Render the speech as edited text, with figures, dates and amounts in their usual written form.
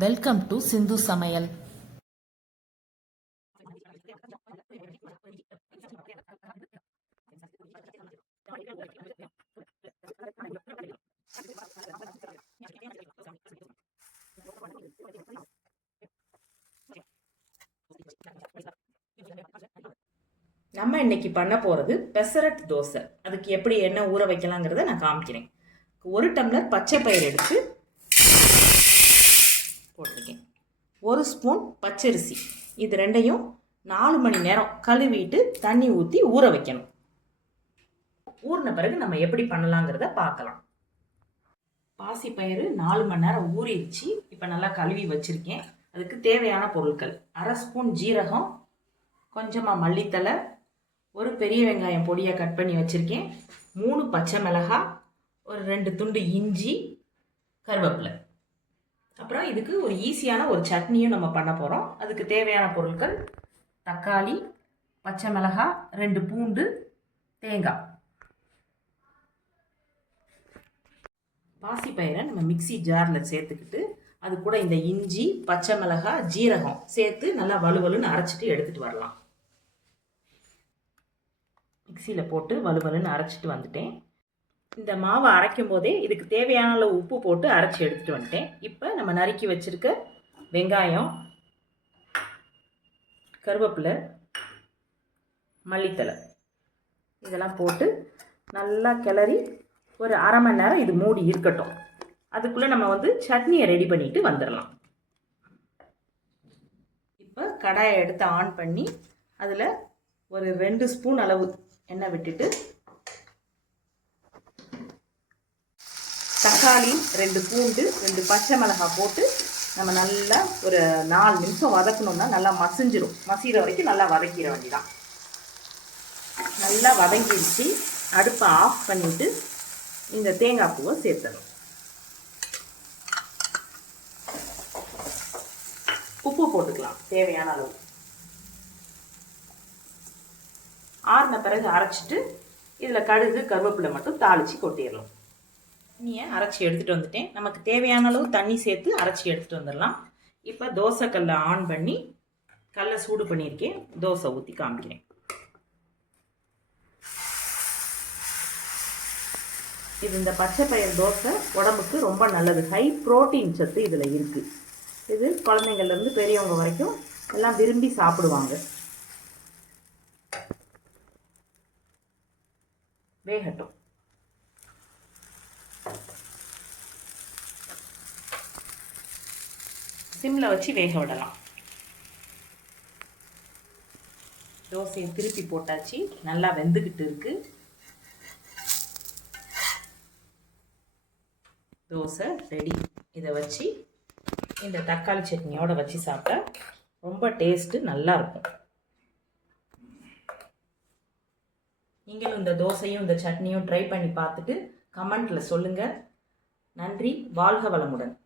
Welcome to சிந்து சமையல். நம்ம இன்னைக்கு பண்ண போகிறது பெசரட் தோசை. அதுக்கு எப்படி என்ன ஊற வைக்கலாங்கிறத நான் காமிக்கிறேன். 1 டம்ளர் பச்சை பயிர் எடுத்து போட்டிருக்கேன். 1 ஸ்பூன் பச்சரிசி. இது ரெண்டையும் 4 மணி நேரம் கழுவிட்டு தண்ணி ஊற்றி ஊற வைக்கணும். ஊறின பிறகு நம்ம எப்படி பண்ணலாங்கிறத பார்க்கலாம். பாசிப்பயிறு 4 மணி நேரம் ஊறிடுச்சு. இப்போ நல்லா கழுவி வச்சுருக்கேன். அதுக்கு தேவையான பொருட்கள்: 1/2 ஸ்பூன் ஜீரகம், கொஞ்சமாக மல்லித்தலை, ஒரு பெரிய வெங்காயம் பொடியாக கட் பண்ணி வச்சுருக்கேன், 3 பச்சை மிளகாய், ஒரு 2 துண்டு இஞ்சி, கருவேப்பிலை. அப்புறம் இதுக்கு ஒரு ஈஸியான ஒரு சட்னியும் நம்ம பண்ண போகிறோம். அதுக்கு தேவையான பொருட்கள்: தக்காளி, பச்சை மிளகாய், 2 பூண்டு, தேங்காய். பாசிப்பயிரை நம்ம மிக்சி ஜாரில் சேர்த்துக்கிட்டு அது கூட இந்த இஞ்சி, பச்சை மிளகாய், ஜீரகம் சேர்த்து நல்லா வலுவலுன்னு அரைச்சிட்டு எடுத்துகிட்டு வரலாம். மிக்சியில் போட்டு வலுவலுன்னு அரைச்சிட்டு வந்துட்டேன். இந்த மாவை அரைக்கும் போதே இதுக்கு தேவையான அளவு உப்பு போட்டு அரைச்சி எடுத்துகிட்டு வந்துட்டேன். இப்போ நம்ம நறுக்கி வச்சுருக்க வெங்காயம், கருவேப்பிலை, மல்லித்தலை இதெல்லாம் போட்டு நல்லா கிளறி ஒரு 1/2 மணி நேரம் இது மூடி இருக்கட்டும். அதுக்குள்ளே நம்ம சட்னியை ரெடி பண்ணிட்டு வந்துடலாம். இப்போ கடாயை எடுத்து ஆன் பண்ணி அதில் ஒரு 2 ஸ்பூன் அளவு எண்ணெய் விட்டுட்டு தக்காளி, 2 பூண்டு, 2 பச்சை மிளகாய் போட்டு நம்ம நல்லா ஒரு 4 நிமிஷம் வதக்கணும்னா நல்லா மசிஞ்சிரும். மசிகிற வரைக்கும் நல்லா வதக்கிற வேண்டியதான். நல்லா வதங்கிடுச்சு. அடுப்பை ஆஃப் பண்ணிவிட்டு இந்த தேங்காய் பூவை சேர்த்தணும். உப்பு போட்டுக்கலாம் தேவையான அளவு. ஆறின பிறகு அரைச்சிட்டு இதில் கடுகு, கருவேப்பிலை மட்டும் தாளித்து கொட்டிடலாம். தண்ணியை அரைச்சி எடுத்துகிட்டு வந்துட்டேன். நமக்கு தேவையான அளவு தண்ணி சேர்த்து அரைச்சி எடுத்துகிட்டு வந்துடலாம். இப்போ தோசை கல்லை ஆன் பண்ணி கல்லை சூடு பண்ணியிருக்கேன். தோசை ஊற்றி காமிக்கிறேன். இது இந்த பச்சை பயிர் தோசை உடம்புக்கு ரொம்ப நல்லது. ஹை புரோட்டீன் சத்து இதில் இருக்குது. இது குழந்தைங்கள்லேருந்து பெரியவங்க வரைக்கும் எல்லாம் விரும்பி சாப்பிடுவாங்க. வேகட்டும். சிம்மில் வச்சு வேக விடலாம். தோசையை திருப்பி போட்டாச்சு. நல்லா வெந்துக்கிட்டு இருக்கு. தோசை ரெடி. இதை வச்சு இந்த தக்காளி சட்னியோடு வச்சு சாப்பிட்டா ரொம்ப டேஸ்ட்டு நல்லாயிருக்கும். நீங்களும் இந்த தோசையும் இந்த சட்னியும் ட்ரை பண்ணி பார்த்துட்டு கமெண்ட்டில் சொல்லுங்கள். நன்றி. வாழ்க வளமுடன்.